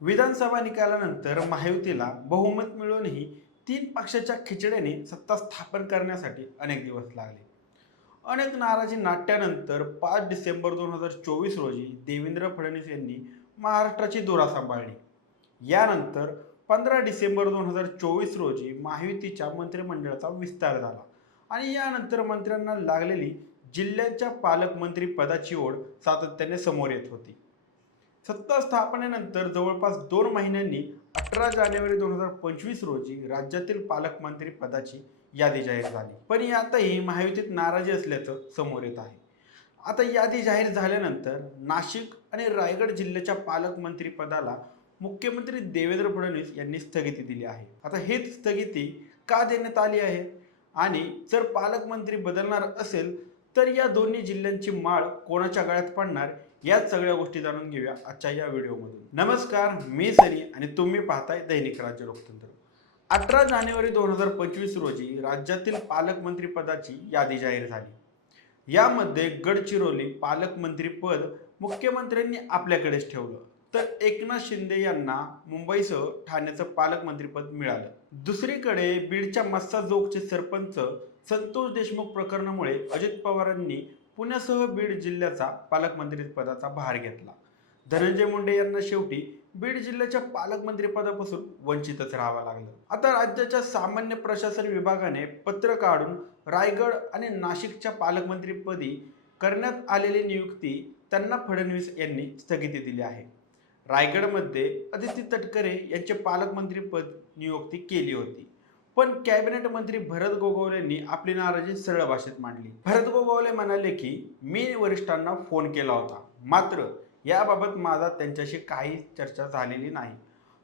विधानसभा निकालानंतर महायुतीला बहुमत मिळूनही तीन पक्षाच्या खिचडीने सत्ता स्थापन करण्यासाठी अनेक दिवस लागले. अनेक नाराजी नाट्यानंतर 5 डिसेंबर 2024 रोजी देवेंद्र फडणवीस यांनी महाराष्ट्राची धुरा सांभाळली. यानंतर 15 डिसेंबर 2024 रोजी महायुतीच्या मंत्रिमंडळाचा विस्तार झाला आणि यानंतर मंत्र्यांना लागलेली जिल्ह्यांच्या पालकमंत्री पदाची ओढ सातत्याने समोर येत होती. सत्ता स्थापनेनंतर जवळपास 2 महिन्यांनी 18 जानेवारी 2025 रोजी राज्यातील पालकमंत्री पदाची यादी जाहीर झाली. पण यातही महायुतीत नाराजी असल्याचं समोर येत आहे. आता यादी जाहीर झाल्यानंतर नाशिक आणि रायगड जिल्ह्याच्या पालकमंत्री पदाला मुख्यमंत्री देवेंद्र फडणवीस यांनी स्थगिती दिली आहे. आता हेच स्थगिती का देण्यात आली आहे आणि जर पालकमंत्री बदलणार असेल तर या दोन्ही जिल्ह्यांची माळ कोणाच्या गळ्यात पडणार, याच सगळ्या गोष्टी जाणून घेऊया आजच्या या व्हिडिओमधून. नमस्कार, मी सनी आणि तुम्ही पाहताय दैनिक राज्य लोकतंत्र. 18 जानेवारी 2025 रोजी राज्यातील पालकमंत्री पदाची यादी जाहीर झाली. यामध्ये गडचिरोली पालकमंत्री पद मुख्यमंत्र्यांनी आपल्याकडेच ठेवलं, तर एकनाथ शिंदे यांना मुंबईसह ठाण्याचं पालकमंत्रीपद मिळालं. दुसरीकडे बीडच्या मस्साजोगचे सरपंच संतोष देशमुख प्रकरणामुळे अजित पवारांनी पुण्यासह बीड जिल्ह्याचा पालकमंत्री पदाचा भार घेतला. धनंजय मुंडे यांना शेवटी बीड जिल्ह्याच्या पालकमंत्री पदापासून वंचितच राहावं लागलं. आता राज्याच्या सामान्य प्रशासन विभागाने पत्र काढून रायगड आणि नाशिकच्या पालकमंत्रीपदी करण्यात आलेली नियुक्ती त्यांना फडणवीस यांनी स्थगिती दिली आहे. रायगडमध्ये अदिती तटकरे यांचे पालकमंत्रीपद नियुक्ती केली होती, पण कॅबिनेट मंत्री भरत गोगावलेंनी आपली नाराजी सरळ भाषेत मांडली. भरत गोगावले म्हणाले की मी वरिष्ठांना फोन केला होता, मात्र याबाबत माझा त्यांच्याशी काही चर्चा झालेली नाही.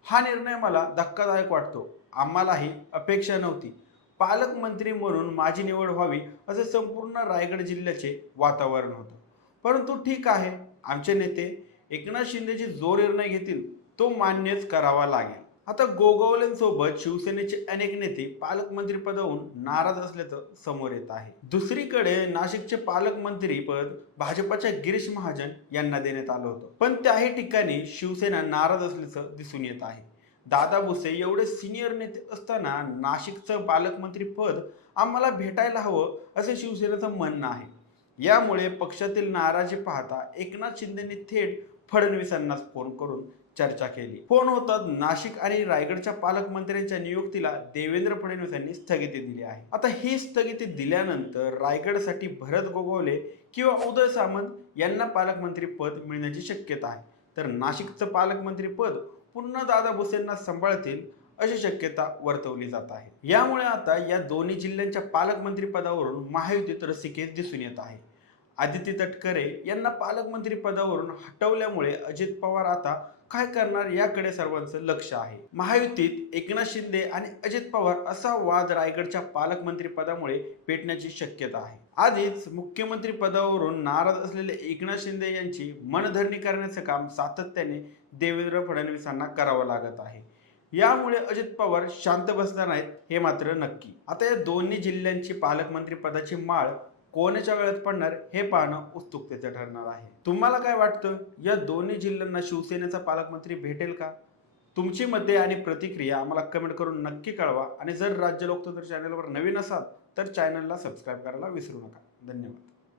हा निर्णय मला धक्कादायक वाटतो. आम्हालाही अपेक्षा नव्हती पालकमंत्री म्हणून माझी निवड व्हावी असे संपूर्ण रायगड जिल्ह्याचे वातावरण होतं. परंतु ठीक आहे, आमचे नेते एकनाथ शिंदेचे जो निर्णय घेतील तो मान्यच करावा लागेल. आता गोगावलेंसोबत शिवसेनेचे अनेक नेते पालकमंत्री पदावरून नाराज असल्याचं समोर येत आहे. दुसरीकडे नाशिकचे पालकमंत्री पद भाजपच्या गिरीश महाजन यांना देण्यात आलं होतं, पण त्याही ठिकाणी शिवसेना नाराज असल्याचं दिसून येत आहे. दादा भुसे एवढे सिनियर नेते असताना नाशिकचं पालकमंत्री पद आम्हाला भेटायला हवं असे शिवसेनेचं म्हणणं आहे. यामुळे पक्षातील नाराजी पाहता एकनाथ शिंदेंनी थेट फडणवीसांनाच फोन करून चर्चा केली. फोन होतात नाशिक आणि रायगडच्या पालकमंत्र्यांच्या नियुक्तीला देवेंद्र फडणवीस यांनी स्थगिती दिली आहे. आता ही स्थगिती दिल्यानंतर रायगडसाठी भरत गोगावले किंवा उदय सामंत यांना पालकमंत्री पद मिळण्याची शक्यता आहे, तर नाशिकचं पालकमंत्री पद पुन्हा दादा भुसेंना सांभाळतील अशी शक्यता वर्तवली जात आहे. यामुळे आता या दोन्ही जिल्ह्यांच्या पालकमंत्री पदावरून महायुतीत रस्सीखेच दिसून येत आहे. आदिती तटकरे यांना पालकमंत्री पदावरून हटवल्यामुळे अजित पवार आता काय करणार याकडे सर्वांचं लक्ष आहे. महायुतीत एकनाथ शिंदे आणि अजित पवार असा वाद रायगडच्या पालकमंत्री पदामुळे पेटण्याची शक्यता आहे. आधीच मुख्यमंत्री पदावरून नाराज असलेले एकनाथ शिंदे यांची मनधरणी करण्याचं काम सातत्याने देवेंद्र फडणवीसांना करावं लागत आहे. यामुळे अजित पवार शांत बसणार नाहीत हे मात्र नक्की. आता या दोन्ही जिल्ह्यांची पालकमंत्री पदाची माळ कोणाच्या गळ्यात पडणार हे पाहणं उत्सुकतेचं ठरणार आहे. तुम्हाला काय वाटतं, या दोन्ही जिल्ह्यांना शिवसेनेचा पालकमंत्री भेटेल का? तुमची मते आणि प्रतिक्रिया आम्हाला कमेंट करून नक्की कळवा आणि जर राज्य लोकतंत्र चॅनलवर नवीन असाल तर चॅनलला सबस्क्राईब करायला विसरू नका. धन्यवाद.